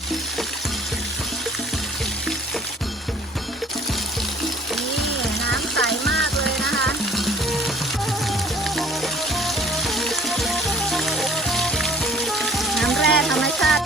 นี่น้ำใสมากเลยนะคะน้ำแร่ธรรมชาติ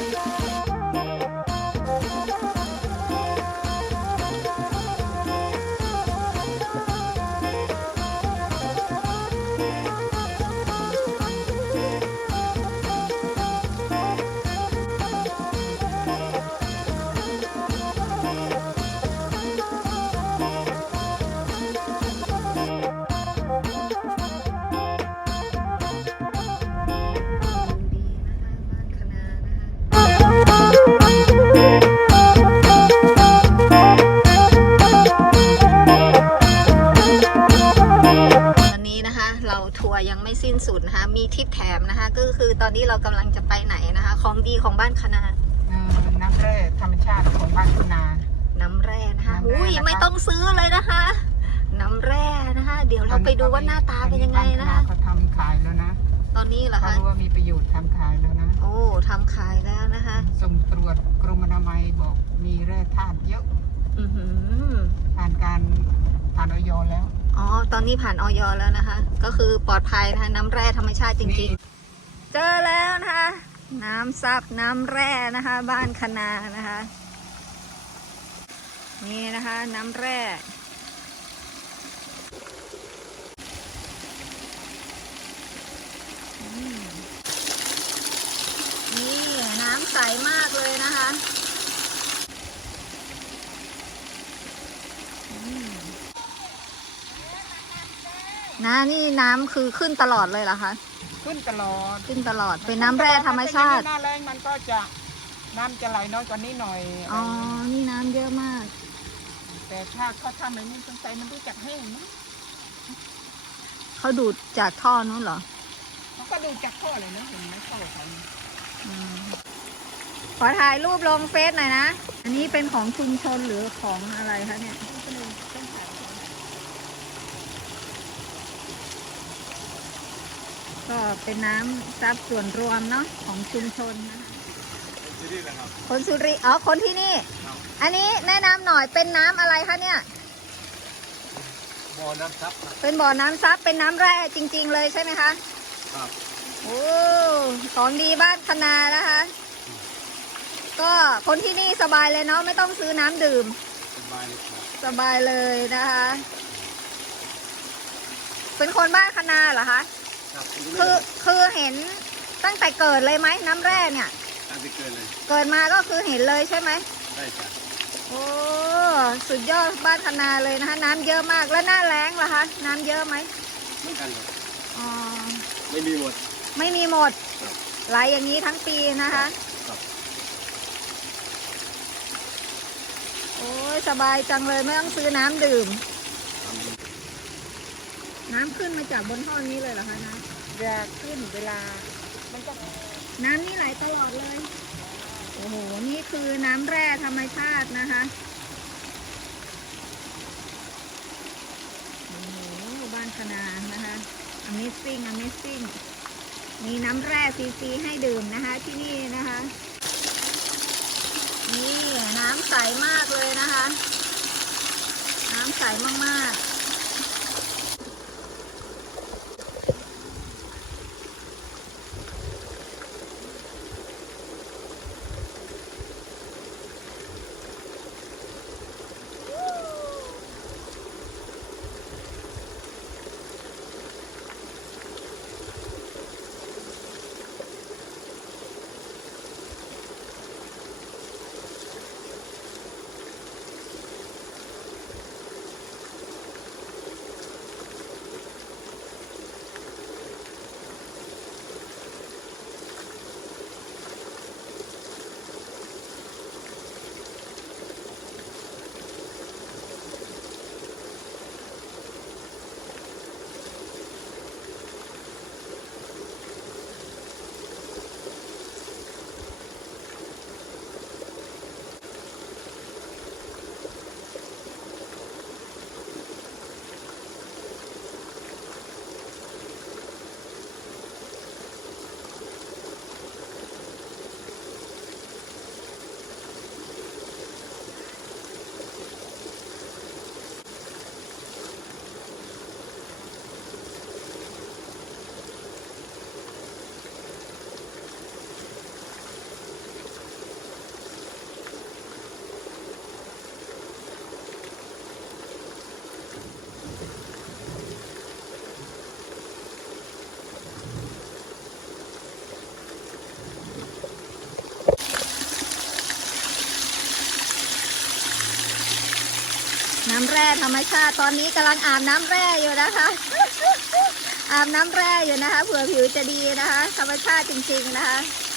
ทัวร์ยังไม่สิ้นสุดนะคะมีทิปแถมนะคะก็คือตอนนี้เรากำลังจะไปไหนนะคะของดีของบ้านคณาน้ำแร่ธรรมชาติของบ้านคณาน้ำแร่นะคะอุ้ยไม่ต้องซื้อเลยนะคะน้ำแร่นะคะเดี๋ยวเราไปดูว่าหน้าตาเป็นยังไงนะคะเขาทำขายแล้วนะตอนนี้เหรอคะเขารู้ว่ามีประโยชน์ทำขายแล้วนะโอ้ทำขายแล้วนะคะส่งตรวจกรมอนามัยบอกมีแร่ธาตุเยอะผ่านออยแล้วอ๋อตอนนี้ผ่านออยแล้วนะคะก็คือปลอดภัยนะคะน้ำแร่ธรรมชาติจริงๆเจอแล้วนะคะน้ำซับน้ำแร่นะคะบ้านคณานะคะนี่นะคะน้ำแร่นี่น้ำใสมากเลยนะคะนี่น้ำคือขึ้นตลอดเลยเหรอคะขึ้นตลอดเป็นน้ำแร่ธรรมชาติหน้าแรงมันก็จะน้ำจะไหลน้อยกว่านี้หน่อยอ๋อนี่น้ำเยอะมากแต่ถ้าเขาทำแบบนี้สงสัยมันรู้จักแห้งมั้งเขาดูดจากท่อนู้นเหรอเขาก็ดูจากท่อเลยนะเห็นไหมท่อเขาขอถ่ายรูปลงเฟซหน่อยนะอันนี้เป็นของชุมชนหรือของอะไรคะเนี่ยก็เป็นน้ำซับส่วนรวมเนาะของชุมชนนะคะคนสุริอ๋อคนที่นี่อันนี้แนะนำหน่อยเป็นน้ำอะไรคะเนี่ยบ่อน้ำซับเป็นบ่อน้ำซับเป็นน้ำแร่จริงๆเลยใช่ไหมคะครับโอ้ของดีบ้านคณานะคะก็คนที่นี่สบายเลยเนาะไม่ต้องซื้อน้ำดื่มสบายเลยนะคะเป็นคนบ้านคณาเหรอคะคือเห็นตั้งแต่เกิดเลยไหมน้ำแร่เนี่ยตั้งแต่เกิดเลยเกิดมาก็คือเห็นเลยใช่ไหมใช่จ้ะโอ้สุดยอดบ้านคณาเลยนะคะน้ำเยอะมากแล้วหน้าแล้งล่ะคะน้ำเยอะไหมไม่กันครับอ๋อไม่มีหมดไหลอย่างนี้ทั้งปีนะคะโอ้ยสบายจังเลยไม่ต้องซื้อน้ำดื่มน้ำขึ้นมาจากบนท่อนี้เลยเหรอคะนะจะขึ้นเวลามันก็น้ำนี่ไหลตลอดเลยโอ้โหนี่คือน้ำแร่ธรรมชาตินะคะโอ้โหบ้านคณานะคะ Amazing มีน้ำแร่ฟรีๆให้ดื่มนะคะที่นี่นะคะนี่น้ำใสมากเลยนะคะน้ำใสมากๆน้ำแร่ธรรมชาติตอนนี้กำลังอาบน้ำแร่อยู่นะคะ อาบน้ำแร่อยู่นะคะเผื่อผิวจะดีนะคะ ธรรมชาติจริงๆนะคะ